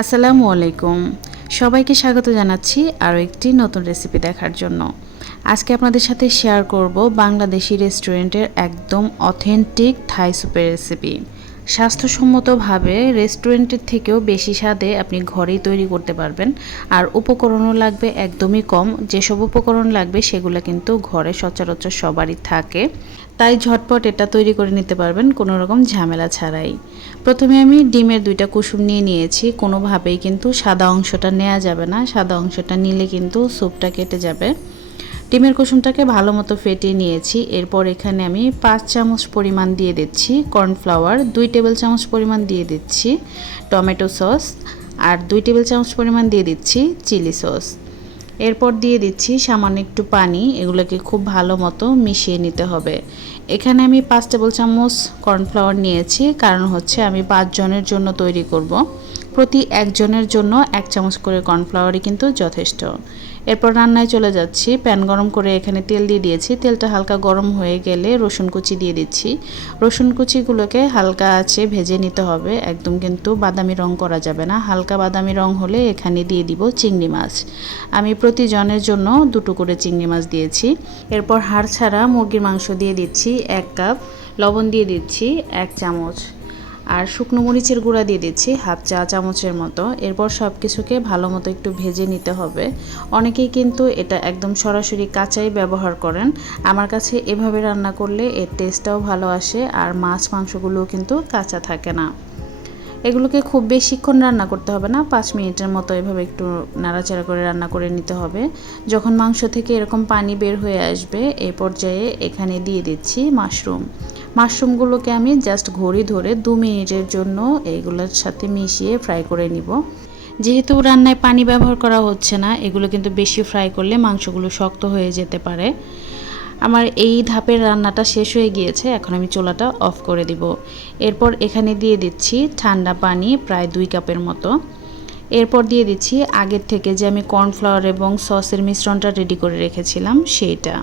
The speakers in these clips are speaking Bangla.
আসসালামু আলাইকুম। সবাইকে স্বাগত জানাচ্ছি আরও একটি নতুন রেসিপি দেখার জন্য। আজকে আপনাদের সাথে শেয়ার করব বাংলাদেশি রেস্টুরেন্টের একদম অথেন্টিক থাই স্যুপের রেসিপি স্বাস্থ্যসম্মতভাবে রেস্টুরেন্টের থেকেও বেশি স্বাদে আপনি ঘরেই তৈরি করতে পারবেন। আর উপকরণও লাগবে একদমই কম। যেসব উপকরণ লাগবে সেগুলো কিন্তু ঘরে সচরাচর সবারই থাকে। তাই ঝটপট এটা তৈরি করে নিতে পারবেন, কোনো রকম ঝামেলা ছাড়াই। প্রথমে আমি ডিমের দুইটা কুসুম নিয়ে নিয়েছি। কোনোভাবেই কিন্তু সাদা অংশটা নেওয়া যাবে না। সাদা অংশটা নিলে কিন্তু স্যুপটা কেটে যাবে। ডিমের কুসুমটাকে ভালো মতো ফেটিয়ে নিয়েছি। এরপর এখানে আমি পাঁচ চামচ পরিমাণ দিয়ে দিচ্ছি কর্নফ্লাওয়ার, দুই টেবিল চামচ পরিমাণ দিয়ে দিচ্ছি টমেটো সস আর দুই টেবিল চামচ পরিমাণ দিয়ে দিচ্ছি চিলি সস। এরপর দিয়ে দিচ্ছি সামান্য একটু পানি, এগুলোকে খুব ভালো মতো মিশিয়ে নিতে হবে। এখানে আমি পাঁচ টেবিল চামচ কর্নফ্লাওয়ার নিয়েছি, কারণ হচ্ছে আমি পাঁচজনের জন্য তৈরি করব। প্রতি একজনের জন্য এক চামচ করে কর্নফ্লাওয়ারই কিন্তু যথেষ্ট। এরপর রান্নায় চলে যাচ্ছি। প্যান গরম করে এখানে তেল দিয়ে দিয়েছি। তেলটা হালকা গরম হয়ে গেলে রসুন কুচি দিয়ে দিচ্ছি। রসুন কুচিগুলোকে হালকা আছে ভেজে নিতে হবে। একদম কিন্তু বাদামি রং করা যাবে না। হালকা বাদামি রং হলে এখানে দিয়ে দিব চিংড়ি মাছ। আমি প্রতিজনের জন্য দুটো করে চিংড়ি মাছ দিয়েছি। এরপর হাড় ছাড়া মুরগির মাংস দিয়ে দিচ্ছি এক কাপ। লবণ দিয়ে দিচ্ছি এক চামচ। আর শুকনো মরিচের গুঁড়া দিয়ে দিচ্ছি, হাফ চা চামচের মতো। এরপর সব কিছুকে ভালো মতো একটু ভেজে নিতে হবে। অনেকেই কিন্তু এটা একদম সরাসরি কাঁচাই ব্যবহার করেন। আমার কাছে এভাবে রান্না করলে এর টেস্টটাও ভালো আসে আর মাছ মাংসগুলোও কিন্তু কাঁচা থাকে না। এগুলোকে খুব বেশিক্ষণ রান্না করতে হবে না, পাঁচ মিনিটের মতো এভাবে একটু নাড়াচাড়া করে রান্না করে নিতে হবে। যখন মাংস থেকে এরকম পানি বের হয়ে আসবে এই পর্যায়ে এখানে দিয়ে দিচ্ছি মাশরুম। মাশরুমগুলোকে আমি জাস্ট ঘড়ি ধরে দু মিনিটের জন্য এইগুলোর সাথে মিশিয়ে ফ্রাই করে নিব। যেহেতু রান্নায় পানি ব্যবহার করা হচ্ছে না, এগুলো কিন্তু বেশি ফ্রাই করলে মাংসগুলো শক্ত হয়ে যেতে পারে। আমার এই ধাপের রান্নাটা শেষ হয়ে গিয়েছে, এখন আমি চোলাটা অফ করে দিব। এরপর এখানে দিয়ে দিচ্ছি ঠান্ডা পানি প্রায় দুই কাপের মতো। এরপর দিয়ে দিচ্ছি আগের থেকে যে আমি কর্নফ্লাওয়ার এবং সসের মিশ্রণটা রেডি করে রেখেছিলাম, সেইটা।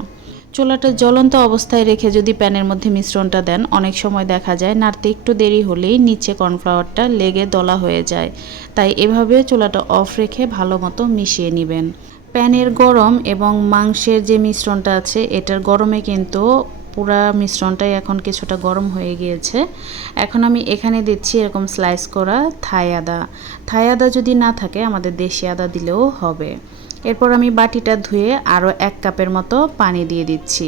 চোলাটা জ্বলন্ত অবস্থায় রেখে যদি প্যানের মধ্যে মিশ্রণটা দেন, অনেক সময় দেখা যায় নাড়তে একটু দেরি হলেই নিচে কর্নফ্লাওয়ারটা লেগে দলা হয়ে যায়। তাই এভাবে চোলাটা অফ রেখে ভালো মতো মিশিয়ে নেবেন। প্যানের গরম এবং মাংসের যে মিশ্রণটা আছে, এটার গরমে কিন্তু পুরা মিশ্রণটাই এখন কিছুটা গরম হয়ে গিয়েছে। এখন আমি এখানে দিচ্ছি এরকম স্লাইস করা থাই আদা। থাই আদা যদি না থাকে, আমাদের দেশি আদা দিলেও হবে। এরপর আমি বাটিটা ধুয়ে আরও এক কাপের মতো পানি দিয়ে দিচ্ছি।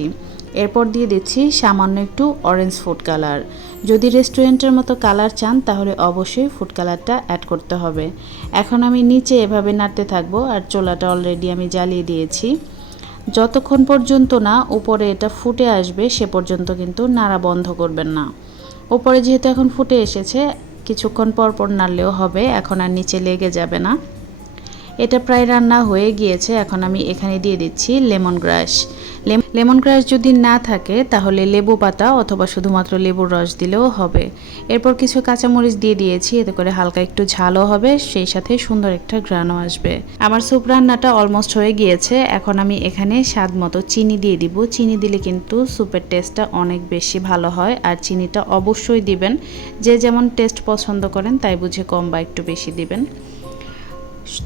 এরপর দিয়ে দিচ্ছি সামান্য একটু অরেঞ্জ ফুড কালার যদি রেস্টুরেন্টের মতো কালার চান, তাহলে অবশ্যই ফুড কালারটা অ্যাড করতে হবে। এখন আমি নিচে এভাবে নাড়তে থাকব আর চোলাটা অলরেডি আমি জ্বালিয়ে দিয়েছি। যতক্ষণ পর্যন্ত না উপরে এটা ফুটে আসবে, সে পর্যন্ত কিন্তু নাড়া বন্ধ করবেন না। উপরে যেহেতু এখন ফুটে এসেছে, কিছুক্ষণ পর পর নাড়লেও হবে, এখন আর নিচে লেগে যাবে না। এটা প্রায় রান্না হয়ে গিয়েছে, এখন আমি এখানে দিয়ে দিচ্ছি লেমন গ্রাস। লেমন গ্রাস যদি না থাকে, তাহলে লেবু পাতা অথবা শুধুমাত্র লেবুর রস দিলেও হবে। এরপর কিছু কাঁচামরিচ দিয়ে দিয়েছি, এতে করে হালকা একটু ঝালও হবে, সেই সাথে সুন্দর একটা গ্রানও আসবে। আমার স্যুপ রান্নাটা অলমোস্ট হয়ে গিয়েছে, এখন আমি এখানে স্বাদ মতো চিনি দিয়ে দিব। চিনি দিলে কিন্তু স্যুপের টেস্টটা অনেক বেশি ভালো হয়, আর চিনিটা অবশ্যই দিবেন। যে যেমন টেস্ট পছন্দ করেন, তাই বুঝে কম বা একটু বেশি দিবেন।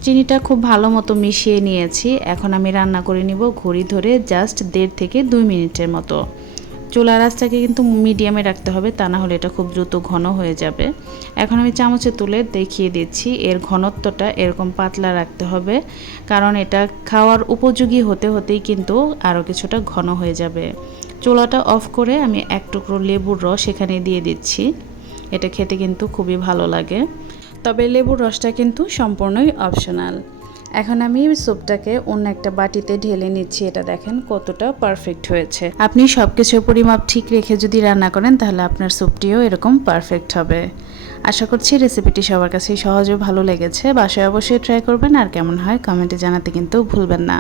চিনিটা খুব ভালো মতো মিশিয়ে নিয়েছি। এখন আমি রান্না করে নিব ঘড়ি ধরে জাস্ট দেড় থেকে দুই মিনিটের মতো। চুলা রাসটাকে কিন্তু মিডিয়ামে রাখতে হবে, তা না হলে এটা খুব দ্রুত ঘন হয়ে যাবে। এখন আমি চামচে তুলে দেখিয়ে দিচ্ছি, এর ঘনত্বটা এরকম পাতলা রাখতে হবে, কারণ এটা খাওয়ার উপযোগী হতে হতেই কিন্তু আরও কিছুটা ঘন হয়ে যাবে। চুলাটা অফ করে আমি এক টুকরো লেবুর রস এখানে দিয়ে দিচ্ছি। এটা খেতে কিন্তু খুবই ভালো লাগে। তবে লেবুর রসটা কিন্তু সম্পূর্ণই অপশনাল এখন আমি স্যুপটাকে অন্য একটা বাটিতে ঢেলে নিচ্ছি, এটা দেখেন কতটা পারফেক্ট হয়েছে। আপনি সব কিছুর পরিমাপ ঠিক রেখে যদি রান্না করেন, তাহলে আপনার স্যুপটিও এরকম পারফেক্ট হবে। আশা করছি রেসিপিটি সবার কাছেই সহজ ও ভালো লেগেছে। বাসায় অবশ্যই ট্রাই করবেন, আর কেমন হয় কমেন্টে জানাতে কিন্তু ভুলবেন না।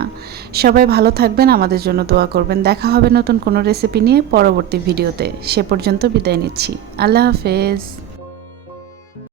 সবাই ভালো থাকবেন, আমাদের জন্য দোয়া করবেন। দেখা হবে নতুন কোনো রেসিপি নিয়ে পরবর্তী ভিডিওতে। সে পর্যন্ত বিদায় নিচ্ছি। আল্লাহ হাফেজ।